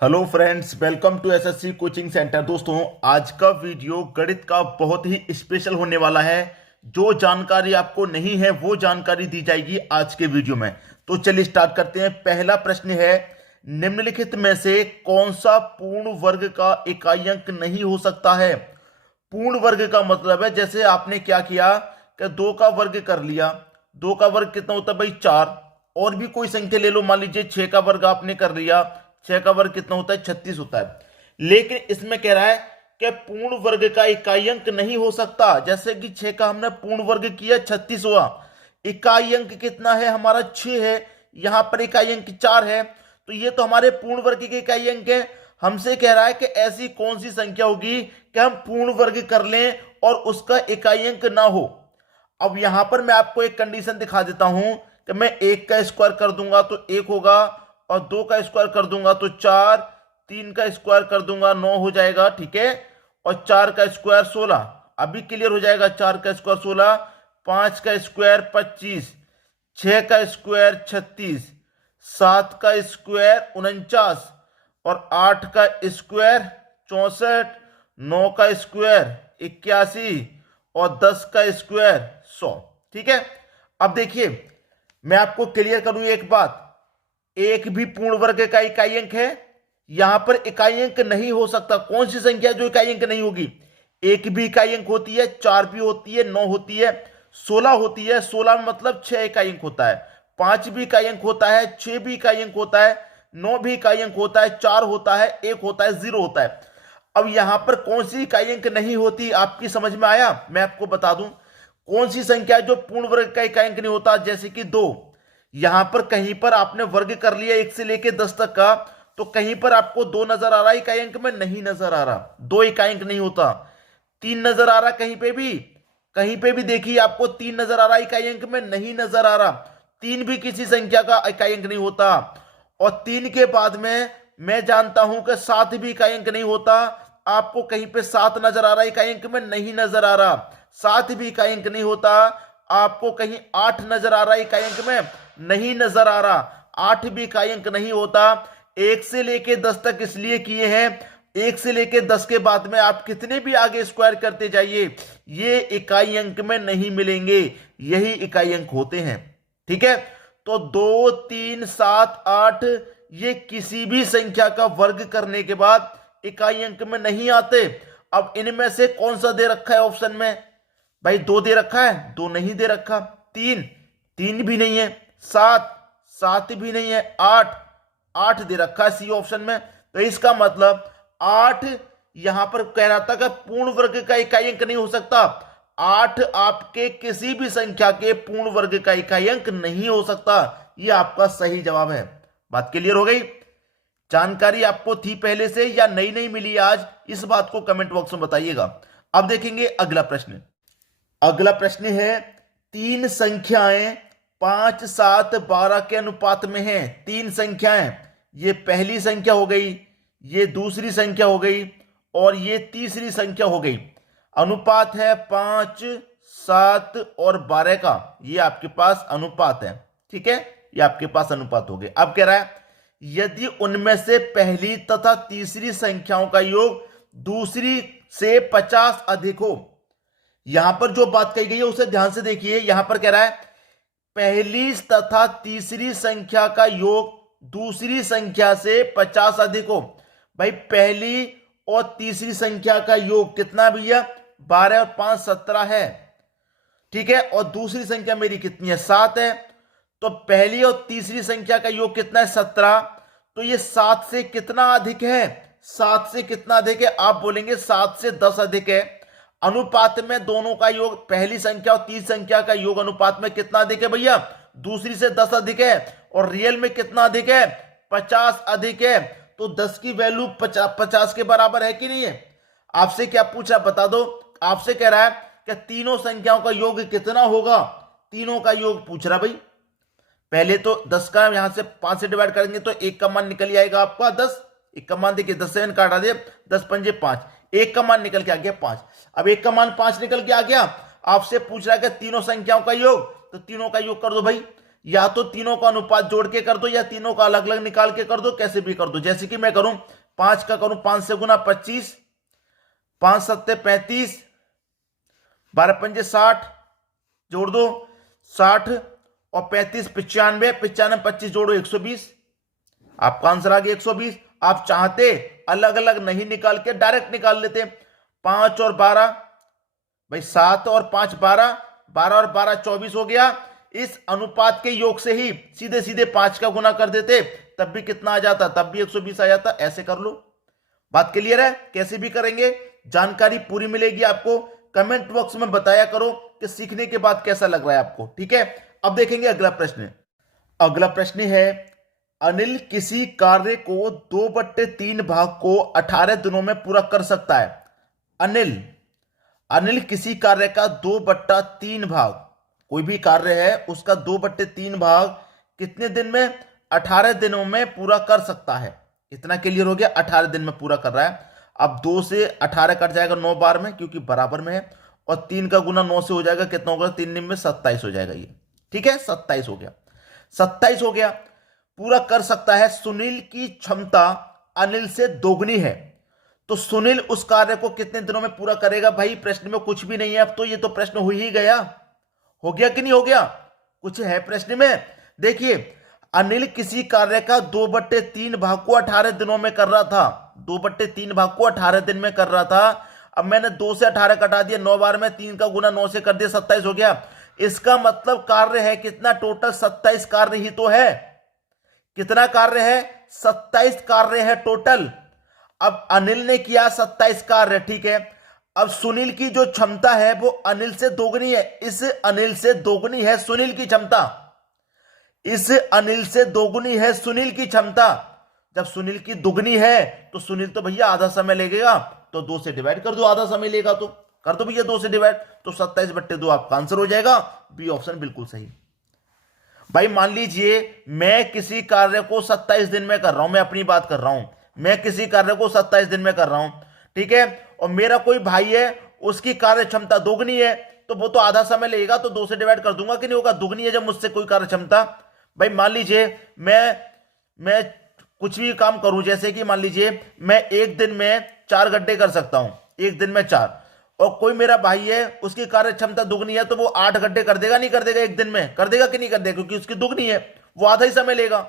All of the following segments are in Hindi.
Hello friends, welcome to SSC coaching centre. दोस्तों, आज का वीडियो गणित का बहुत ही स्पेशल होने वाला है। जो जानकारी आपको नहीं है वो जानकारी दी जाएगी आज के वीडियो में। तो चलिए स्टार्ट करते हैं। पहला प्रश्न है, निम्नलिखित में से कौन सा पूर्ण वर्ग का इकाई अंक नहीं हो सकता है। पूर्ण वर्ग का मतलब है, जैसे आपने क्या किया कि दो का वर्ग कर लिया। दो का वर्ग कितना होता है भाई? चार। और भी कोई संख्या ले लो, मान लीजिए छह का वर्ग आपने कर लिया। छह का वर्ग कितना होता है? 36 होता है। लेकिन इसमें कह रहा है कि पूर्ण वर्ग का इकाई अंक नहीं हो सकता। जैसे कि छह का हमने पूर्ण वर्ग किया, 36 हुआ। इकाई अंक कितना है हमारा? 6 है। यहां पर इकाई अंक 4 है। तो ये तो हमारे पूर्ण वर्ग के इकाई अंक है। हमसे कह रहा है कि ऐसी कौन सी संख्या होगी कि हम पूर्ण वर्ग कर लें और उसका इकाई अंक ना हो। अब यहां पर मैं आपको एक कंडीशन दिखा देता हूं कि मैं एक का स्क्वायर कर दूंगा तो एक होगा, और दो का स्क्वायर कर दूंगा तो चार, तीन का स्क्वायर कर दूंगा 9 हो जाएगा, ठीक है। और चार का स्क्वायर 16। अभी क्लियर हो जाएगा। चार का स्क्वायर 16, पांच का स्क्वायर 25, छह का स्क्वायर 36, सात का स्क्वायर 49, और आठ का स्क्वायर 64, नौ का स्क्वायर 81, और 10 का स्क्वायर 100। ठीक है। अब देखिए, मैं आपको क्लियर करूं एक बात। एक भी पूर्ण वर्ग का इकाई अंक है। यहां पर इकाई अंक नहीं हो सकता। कौन सी संख्या जो इकाई अंक नहीं होगी? एक भी इकाई अंक होती है, चार भी होती है, नौ होती है, 16 होती है। 16 मतलब 6 इकाई अंक होता है। पांच भी इकाई अंक होता है, छह भी इकाई अंक होता है, नौ भी इकाई अंक होता है, चार होता है, एक होता है, जीरो होता है। अब यहां पर कौन सी इकाई अंक नहीं होती, आपकी समझ में आया? मैं आपको बता दूं कौन सी संख्या जो पूर्ण वर्ग का इकाई अंक नहीं होता। जैसे कि दो। यहां पर कहीं पर आपने वर्ग कर लिया 1 से लेके 10 तक का, तो कहीं पर आपको दो नजर आ रहा है, इकाई अंक में नहीं नजर आ रहा। दो इकाई अंक नहीं होता। तीन नजर आ रहा कहीं पे भी? कहीं पे भी देखिए आपको तीन नजर आ रहा, इकाई अंक में नहीं नजर आ रहा। तीन भी किसी संख्या का इकाई अंक नहीं होता। और तीन के बाद में मैं जानता हूं कि सात भी इकाई अंक नहीं होता। आपको कहीं पे सात नजर आ रहा, इकाई अंक में नहीं नजर आ रहा। सात भी इकाई अंक नहीं होता। आपको कहीं आठ नजर आ रहा है, इकाई अंक में नहीं नजर आ रहा। आठ भी इकाई अंक नहीं होता। एक से लेके 10 तक इसलिए किए हैं, एक से लेके 10 के बाद में आप कितने भी आगे स्क्वायर करते जाइए, ये इकाई अंक में नहीं मिलेंगे। यही इकाई अंक होते हैं। ठीक है। तो दो, तीन, सात, आठ, ये किसी भी संख्या का वर्ग करने के बाद इकाई अंक में नहीं आते। अब इनमें से कौन सा दे रखा है ऑप्शन में? भाई दो दे रखा है, दो नहीं दे रखा। तीन, तीन भी नहीं है। सात, सात भी नहीं है। आठ, आठ दे रखा है सी ऑप्शन में। तो इसका मतलब आठ यहां पर कह रहा था कि पूर्ण वर्ग का इकाई अंक नहीं हो सकता। आठ आपके किसी भी संख्या के पूर्ण वर्ग का इकाई अंक नहीं हो सकता। यह आपका सही जवाब है। बात क्लियर हो गई? जानकारी आपको थी पहले से या नई नई मिली आज? इस बात को कमेंट बॉक्स में बताइएगा। अब देखेंगे अगला प्रश्न। अगला प्रश्न है, तीन संख्याएं 5, 7, 12 के अनुपात में हैं। तीन संख्याएं, ये पहली संख्या हो गई, ये दूसरी संख्या हो गई, और ये तीसरी संख्या हो गई। अनुपात है 5, 7 और 12 का। ये आपके पास अनुपात है। ठीक है। ये आपके पास अनुपात हो गए। अब कह रहा है, यदि उनमें से पहली तथा तीसरी संख्याओं का योग दूसरी से 50 अधिक हो। यहां पर जो बात कही गई है उसे ध्यान से देखिए। यहां पर कह रहा है, पहली तथा तीसरी संख्या का योग दूसरी संख्या से 50 अधिक हो। भाई पहली और तीसरी संख्या का योग कितना भैया? 12 और 5 17 है। ठीक है। और दूसरी संख्या मेरी कितनी है? 7 है। तो पहली और तीसरी संख्या का योग कितना है? 17। तो ये 7 से कितना अधिक है? 7 से कितना अधिक है? आप बोलेंगे 7 से 10 अधिक है। अनुपात में दोनों का योग, पहली संख्या और तीसरी संख्या का योग अनुपात में कितना अधिक है भैया? दूसरी से 10 अधिक है। और रियल में कितना अधिक है? 50 अधिक है। तो 10 की वैल्यू 50 के बराबर है कि नहीं है? आपसे क्या पूछा बता दो। आपसे कह रहा है कि तीनों संख्याओं का योग कितना होगा। तीनों का योग पूछ रहा भाई। पहले तो 10 का यहां से 5 से डिवाइड करेंगे तो एक का मान निकल आएगा आपका 10। एक का मान देखिए, 10 से काटा दिए, 10 पंजे 5, एक का मान निकल के आ गया 5। अब एक का मान 5 निकल के आ गया। आपसे पूछ रहा है कि तीनों संख्याओं का योग, तो तीनों का योग कर दो भाई। या तो तीनों का अनुपात जोड़ के कर दो या तीनों का अलग अलग निकाल के कर दो, कैसे भी कर दो। जैसे कि मैं करूं 5 का करूं 5 से गुना 25, 5 सत्ते 35, 12 पंजे 60, जोड़ दो 60 और 35 95, 95 25 जोड़ो 120, आपका आंसर आ गया 120। आप चाहते अलग अलग नहीं निकाल के डायरेक्ट निकाल लेते। 5 और 12 भाई 7 और 5 12, 12 और 12 24 हो गया। इस अनुपात के योग से ही सीधे सीधे 5 का गुना कर देते, तब भी कितना आ जाता, तब भी 120 आ जाता। ऐसे कर लो। बात क्लियर है? कैसे भी करेंगे, जानकारी पूरी मिलेगी आपको। कमेंट बॉक्स में बताया करो कि सीखने के बाद कैसा लग रहा है आपको। ठीक है, अब देखेंगे अगला प्रश्न। अगला प्रश्न है, अनिल किसी कार्य को 2/3 भाग को 18 दिनों में पूरा कर सकता है। अनिल किसी कार्य का 2/3 भाग, कोई भी कार्य है उसका 2/3 भाग कितने दिन में, 18 दिनों में पूरा कर सकता है। इतना क्लियर हो गया, 18 दिन में पूरा कर रहा है। अब 2 से 18 कट जाएगा 9 बार में, क्योंकि बराबर में है, और 3 का गुना 9 से हो जाएगा, कितना होगा 3 दिन में 27 हो जाएगा ये। ठीक है, 27 हो गया, 27 हो गया, पूरा कर सकता है। सुनील की क्षमता अनिल से दोगुनी है, तो सुनील उस कार्य को कितने दिनों में पूरा करेगा। भाई प्रश्न में कुछ भी नहीं है, अब तो ये तो प्रश्न हो ही गया। हो गया कि नहीं हो गया, कुछ है प्रश्न में। देखिए, अनिल किसी कार्य का 2/3 भाग को 18 दिनों में कर रहा था, 2/3 भाग को 18 दिन में कर रहा था। अब मैंने 2 से 18 कटा दिया, 9 बार में 3 का गुना 9 से कर दिया, 27 हो गया। इसका मतलब कार्य है कितना, टोटल 27 कार्य ही तो है। कितना कार्य है, 27 कार्य है टोटल। अब अनिल ने किया 27 कार्य, ठीक है। अब सुनील की जो क्षमता है वो अनिल से दोगुनी है, इस अनिल से दोगुनी है सुनील की क्षमता, इस अनिल से दोगुनी है सुनील की क्षमता। जब सुनील की दुगनी है तो सुनील तो भैया आधा समय लगेगा, तो 2 से डिवाइड कर दो, आधा समय लेगा तो कर दो भैया 2 से डिवाइड, तो 27/2 आपका आंसर हो जाएगा। बी ऑप्शन बिल्कुल सही। भाई मान लीजिए मैं किसी कार्य को 27 दिन में कर रहा हूं, मैं अपनी बात कर रहा हूं, मैं किसी कार्य को 27 दिन में कर रहा हूं, ठीक है, और मेरा कोई भाई है उसकी कार्य क्षमता दोगुनी है, तो वो तो आधा समय लगेगा, तो 2 से डिवाइड कर दूंगा कि नहीं होगा, दुगनी है जब मुझसे कोई कार्य क्षमता। भाई मान लीजिए मैं कुछ भी काम करूं, जैसे कि मान लीजिए मैं एक दिन में 4 गड्ढे कर सकता हूं, एक दिन में 4, और कोई मेरा भाई है उसकी कार्य क्षमता दुगनी है, तो वो 8 गड्ढे कर देगा, नहीं कर देगा, एक दिन में कर देगा कि नहीं कर देगा, क्योंकि उसकी दुगनी है, वो आधा ही समय लेगा,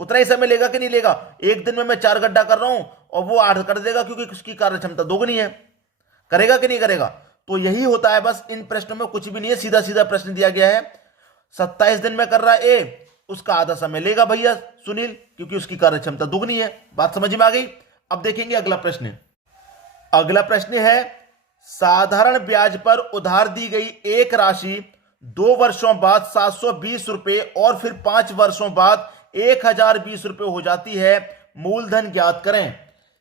उतना ही समय लेगा कि नहीं लेगा। एक दिन में मैं 4 गड्ढा कर रहा हूं और वो 8 कर देगा, क्योंकि उसकी कार्य क्षमता दोगुनी है, करेगा कि नहीं करेगा। तो यही होता है, बस इन प्रश्नों में कुछ भी नहीं है, सीधा सीधा प्रश्न दिया गया है। 27 दिन में कर रहा है ए, उसका आधा समय लेगा भैया सुनील, क्योंकि उसकी कार्य क्षमता दुगनी है। बात समझ में आ गई। अब देखेंगे अगला प्रश्न। अगला प्रश्न है, साधारण ब्याज पर उधार दी गई एक राशि 2 वर्षों बाद 720 रुपए और फिर 5 वर्षों बाद 1020 रुपए हो जाती है, मूलधन ज्ञात करें।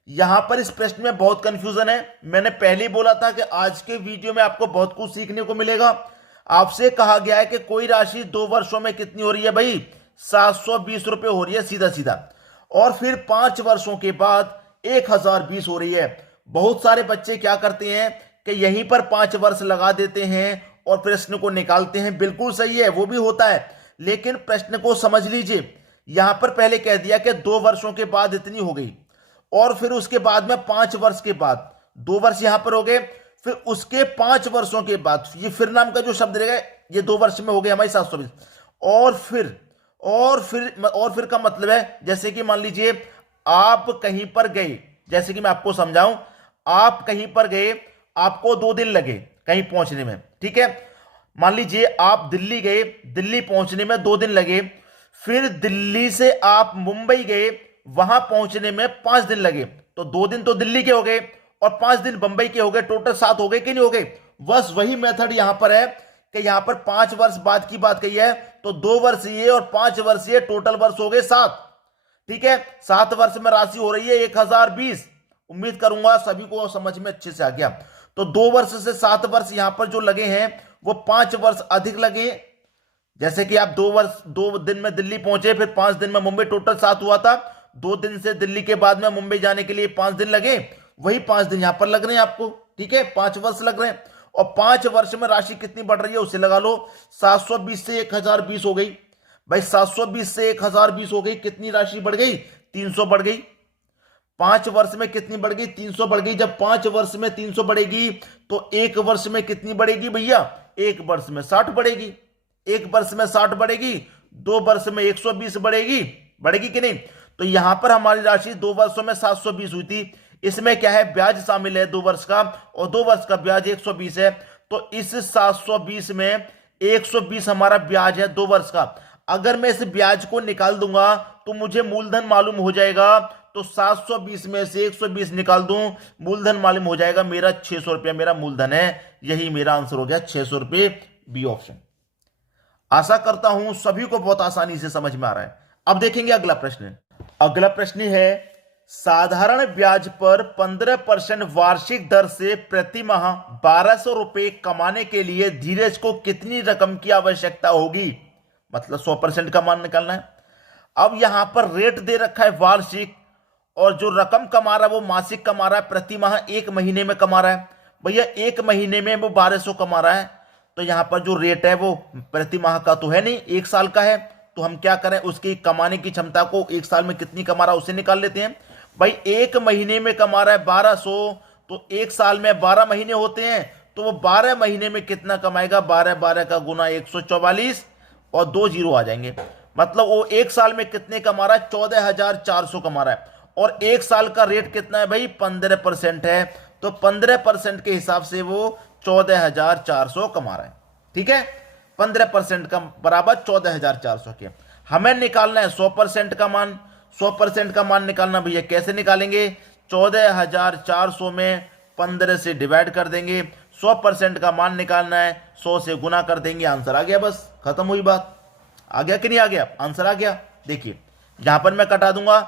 यहां पर इस प्रश्न में बहुत कंफ्यूजन है। मैंने पहले ही बोला था कि आज के वीडियो में आपको बहुत कुछ सीखने को मिलेगा। आपसे कहा गया है कि कोई राशि 2 वर्षों में कितनी हो रही है भाई, 720 रुपए हो रही है सीधा सीधा, और फिर 5 वर्षों के बाद 1020 हो रही है। बहुत सारे बच्चे क्या करते हैं कि यहीं पर 5 वर्ष लगा देते हैं और प्रश्न को निकालते हैं। बिल्कुल सही है, वो भी होता है, लेकिन प्रश्न को समझ लीजिए। यहां पर पहले कह दिया कि 2 वर्षों के बाद इतनी हो गई, और फिर उसके बाद में 5 वर्ष के बाद 2 वर्ष यहां पर हो गए, फिर उसके 5 वर्षों के बाद ये फिर नाम का जो शब्द रहेगा, ये 2 वर्ष में हो गए हमारी 720, और फिर का मतलब है, जैसे कि मान लीजिए आप कहीं पर गए, जैसे कि मैं आपको समझाऊं, आप कहीं पर गए, आपको 2 दिन लगे कहीं पहुंचने में, ठीक है। मान लीजिए आप दिल्ली गए, दिल्ली पहुंचने में 2 दिन लगे, फिर दिल्ली से आप मुंबई गए, वहां पहुंचने में 5 दिन लगे, तो 2 दिन तो दिल्ली के हो गए और 5 दिन बंबई के हो गए, टोटल 7 हो गए कि नहीं हो गए। बस वही मेथड यहां पर है कि यहां पर 5 वर्ष बाद की बात कही है, तो 2 वर्ष ये और 5 वर्ष ये, टोटल वर्ष हो गए 7, ठीक है। 7 वर्ष में राशि हो रही है 1020। उम्मीद करूंगा सभी को समझ में अच्छे से आ गया। तो 2 वर्ष से 7 वर्ष यहां पर जो लगे हैं वो 5 वर्ष अधिक लगे। जैसे कि आप 2 दिन में दिल्ली पहुंचे, फिर 5 दिन में मुंबई, टोटल 7 हुआ था। 2 दिन से दिल्ली के बाद में मुंबई जाने के लिए 5 दिन लगे, वही 5 दिन यहां पर लग रहे हैं आपको, ठीक है। 5 वर्ष लग रहे हैं, और 5 वर्ष में राशि कितनी बढ़ रही है उसे लगा लो, 720 से 1020 हो गई। भाई 720 से 1020 हो गई, कितनी राशि बढ़ गई? 300 बढ़ गई। 5 वर्ष में कितनी बढ़ गई? 300 बढ़ गई। जब 5 वर्ष में 300 बढ़ेगी तो 1 वर्ष में कितनी बढ़ेगी भैया? 1 वर्ष में 60 बढ़ेगी। 1 वर्ष में 60 बढ़ेगी, 2 वर्ष में 120 बढ़ेगी। बढ़ेगी कि नहीं? तो यहां पर हमारी राशि 2 वर्षों में 720 हुई थी। इसमें क्या है? ब्याज शामिल है 2 वर्ष का, और 2 वर्ष का ब्याज 120 है। तो इस 720 में 120 हमारा ब्याज है 2 वर्ष का। अगर मैं इस ब्याज को निकाल दूंगा तो मुझे मूलधन मालूम हो जाएगा। तो 720 में से 120 निकाल दूं, मूलधन मालूम हो जाएगा मेरा 600 रुपया मेरा मूलधन है। यही मेरा आंसर हो गया 600 रुपये, बी ऑप्शन। आशा करता हूं सभी को बहुत आसानी से समझ में आ रहा है। अब देखेंगे अगला प्रश्न। अगला प्रश्न है, साधारण ब्याज पर 15% वार्षिक दर से प्रति माह 1200 रुपए कमाने के लिए धीरज को कितनी रकम की आवश्यकता होगी? मतलब 100% का मान निकालना है। अब यहां पर रेट दे रखा है वार्षिक, और जो रकम कमा रहा है वो मासिक कमा रहा है, प्रति माह 1 महीने में कमा रहा है। भैया 1 महीने में वो 1200 कमा रहा है, तो यहां पर जो रेट है वो प्रति माह का तो है नहीं, 1 साल का है। तो हम क्या करें, उसकी कमाने की क्षमता को 1 साल में कितनी कमा रहा है उसे निकाल लेते हैं। भाई 1 महीने में कमा रहा है 1200, तो 1 साल में 12 महीने होते हैं, तो वो 12 महीने में कितना कमाएगा? 12 12 का गुना 144, और 2 जीरो आ जाएंगे। मतलब वो 1 साल में कितने कमा रहा है? 14,400 कमा रहा है। और 1 साल का रेट कितना है भाई? 15% है। तो 15% के हिसाब से वो 14,400 कमा रहा है। ठीक है, 15% का बराबर 14,400 के। हमें निकालना है 100% का मान। 100% का मान निकालना भैया कैसे निकालेंगे? 14,400 में 15 से डिवाइड कर देंगे। 100% का मान निकालना है, 100 से गुना कर देंगे, आंसर आ गया। बस खत्म हुई बात। आ गया कि नहीं आ गया? आंसर आ गया। देखिए यहां पर मैं कटा दूंगा,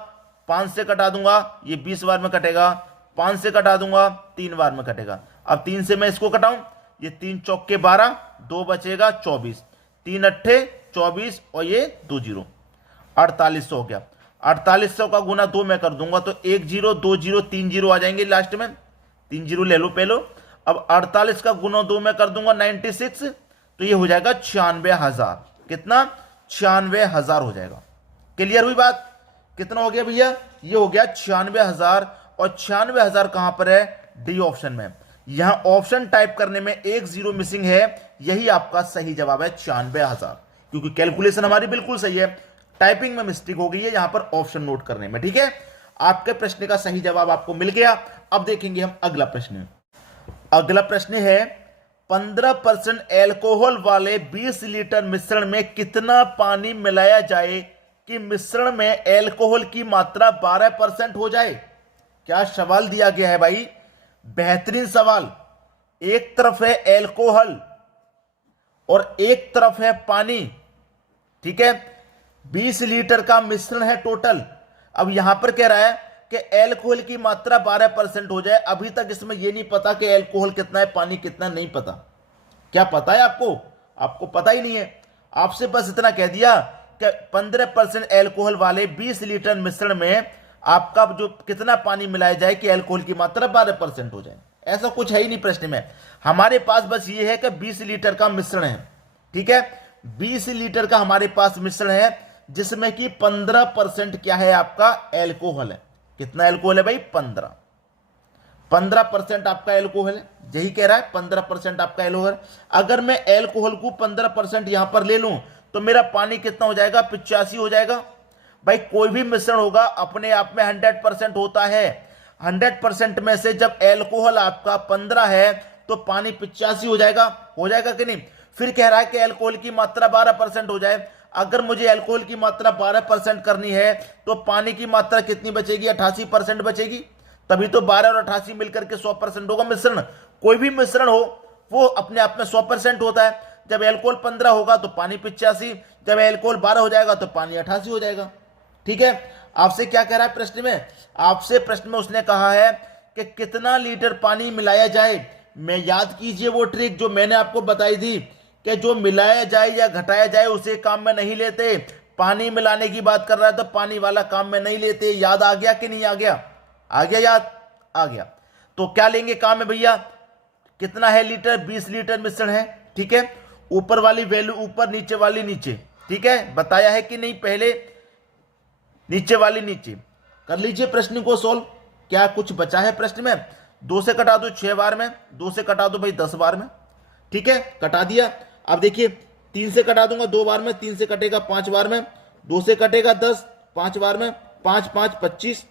5 से कटा दूंगा, ये 20 बार में कटेगा। 5 से कटा दूंगा, 3 बार में कटेगा। अब 3 से मैं इसको कटाऊं, ये 3 चौक के 12, 2 बचेगा 24, 3 अट्ठे 24, और ये 2 जीरो 4800 हो गया। 4800 का गुना 2 में कर दूंगा तो 1 जीरो 2 जीरो 3 जीरो आ जाएंगे लास्ट में, 3 जीरो ले लो पहले। अब 48 का गुना 2 में कर दूंगा 96, तो ये हो जाएगा 96,000। कितना? 96,000 हो जाएगा। क्लियर हुई बात? कितना हो गया भैया? ये हो गया 96,000। और 96,000 कहां पर है? डी ऑप्शन में। यहां ऑप्शन टाइप करने में 1 जीरो मिसिंग है, यही आपका सही जवाब है 96,000। क्योंकि कैलकुलेशन हमारी बिल्कुल सही है, टाइपिंग में मिस्टेक हो गई है यहां पर ऑप्शन नोट करने में। ठीक है, आपके प्रश्न का सही जवाब आपको मिल गया। अब देखेंगे हम अगला प्रश्न। अगला प्रश्न है, 15% एल्कोहल वाले 20 लीटर मिश्रण में कितना पानी मिलाया जाए कि मिश्रण में एल्कोहल की मात्रा 12% हो जाए? क्या सवाल दिया गया है भाई, बेहतरीन सवाल। एक तरफ है एल्कोहल और एक तरफ है पानी। ठीक है, 20 लीटर का मिश्रण है टोटल। अब यहां पर कह रहा है कि एल्कोहल की मात्रा 12% हो जाए। अभी तक इसमें यह नहीं पता कि एल्कोहल कितना है, पानी कितना, नहीं पता। क्या पता है आपको? आपको पता ही नहीं है। आपसे बस इतना कह दिया कि 15% एल्कोहल वाले 20 लीटर मिश्रण में आपका जो कितना पानी मिलाया जाए कि एल्कोहल की मात्रा 12% हो जाए। ऐसा कुछ है ही नहीं प्रश्न में। हमारे पास बस ये है कि 20 लीटर का मिश्रण है। ठीक है, 20 लीटर का हमारे पास मिश्रण है जिसमें कि 15% क्या है? आपका एल्कोहल है। कितना एल्कोहल है भाई? 15% आपका एल्कोहल है। यही कह रहा है 15% आपका एल्कोहल। अगर मैं एल्कोहल को 15% यहां पर ले लूं तो मेरा पानी कितना हो जाएगा? 85 हो जाएगा। भाई कोई भी मिश्रण होगा अपने आप में 100% होता है। 100% में से जब एल्कोहल आपका 15 है तो पानी 85 हो जाएगा। हो जाएगा कि नहीं? फिर कह रहा है कि एल्कोहल की मात्रा 12% हो जाए। अगर मुझे एल्कोहल की मात्रा 12% करनी है तो पानी की मात्रा कितनी बचेगी? 88% बचेगी। तभी तो 12 और 88 मिलकर के 100% होगा मिश्रण। कोई भी मिश्रण हो वो अपने आप में 100% होता है। जब एल्कोहल 15 होगा तो पानी 85, जब एल्कोहल 12 हो जाएगा तो पानी 88 हो जाएगा। ठीक है, आपसे क्या कह रहा है प्रश्न में? आपसे प्रश्न में उसने कहा है कि कितना लीटर पानी मिलाया जाए। मैं याद कीजिए वो ट्रिक जो मैंने आपको बताई थी कि जो मिलाया जाए या घटाया जाए उसे काम में नहीं लेते। पानी मिलाने की बात कर रहा है तो पानी वाला काम में नहीं लेते। याद आ गया कि नहीं आ गया? आ गया, याद आ गया। तो क्या लेंगे काम में भैया? कितना है लीटर? 20 लीटर मिश्रण है। ठीक है, ऊपर वाली वैल्यू ऊपर, नीचे वाली नीचे। ठीक है, बताया है कि नहीं पहले? नीचे वाली नीचे कर लीजिए प्रश्न को सोल्व। क्या कुछ बचा है प्रश्न में? 2 से कटा दो 6 बार में, 2 से कटा दो भाई 10 बार में। ठीक है, कटा दिया। अब देखिए 3 से कटा दूंगा 2 बार में, 3 से कटेगा 5 बार में, 2 से कटेगा 10 5 बार में, 5 5 25,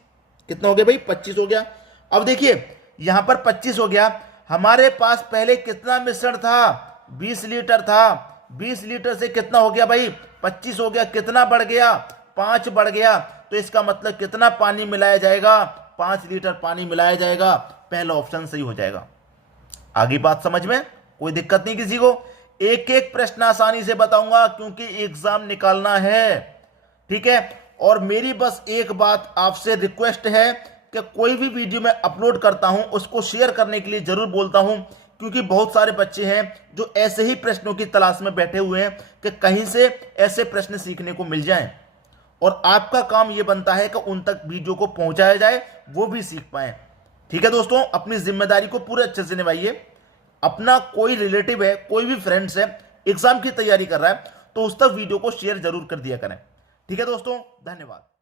कितना हो गया भाई? 25 हो गया। अब देखिए यहां पर 25 हो गया। हमारे पास पहले कितना मिश्रण था? 20 लीटर था। 20 लीटर से कितना हो गया भाई? 25 हो गया। कितना बढ़ गया? 5 बढ़ गया। तो इसका मतलब कितना पानी मिलाया जाएगा? 5 लीटर पानी मिलाया जाएगा। पहला ऑप्शन सही हो जाएगा। आगे बात समझ में? कोई दिक्कत नहीं किसी को? एक एक प्रश्न आसानी से बताऊंगा क्योंकि एग्जाम निकालना है। ठीक है, और मेरी बस एक बात आपसे रिक्वेस्ट है कि कोई भी वीडियो मैं अपलोड करता हूं उसको शेयर करने के लिए जरूर बोलता हूं, क्योंकि बहुत सारे बच्चे हैं जो ऐसे ही प्रश्नों की तलाश में बैठे हुए हैं कि कहीं से ऐसे प्रश्न सीखने को मिल जाएं, और आपका काम यह बनता है कि उन तक वीडियो को पहुंचाया जाए, वो भी सीख पाए। ठीक है दोस्तों, अपनी जिम्मेदारी को पूरे अच्छे से निभाइए। अपना कोई रिलेटिव है, कोई भी फ्रेंड्स है, एग्जाम की तैयारी कर रहा है, तो उस तक वीडियो को शेयर जरूर कर दिया करें। ठीक है दोस्तों, धन्यवाद।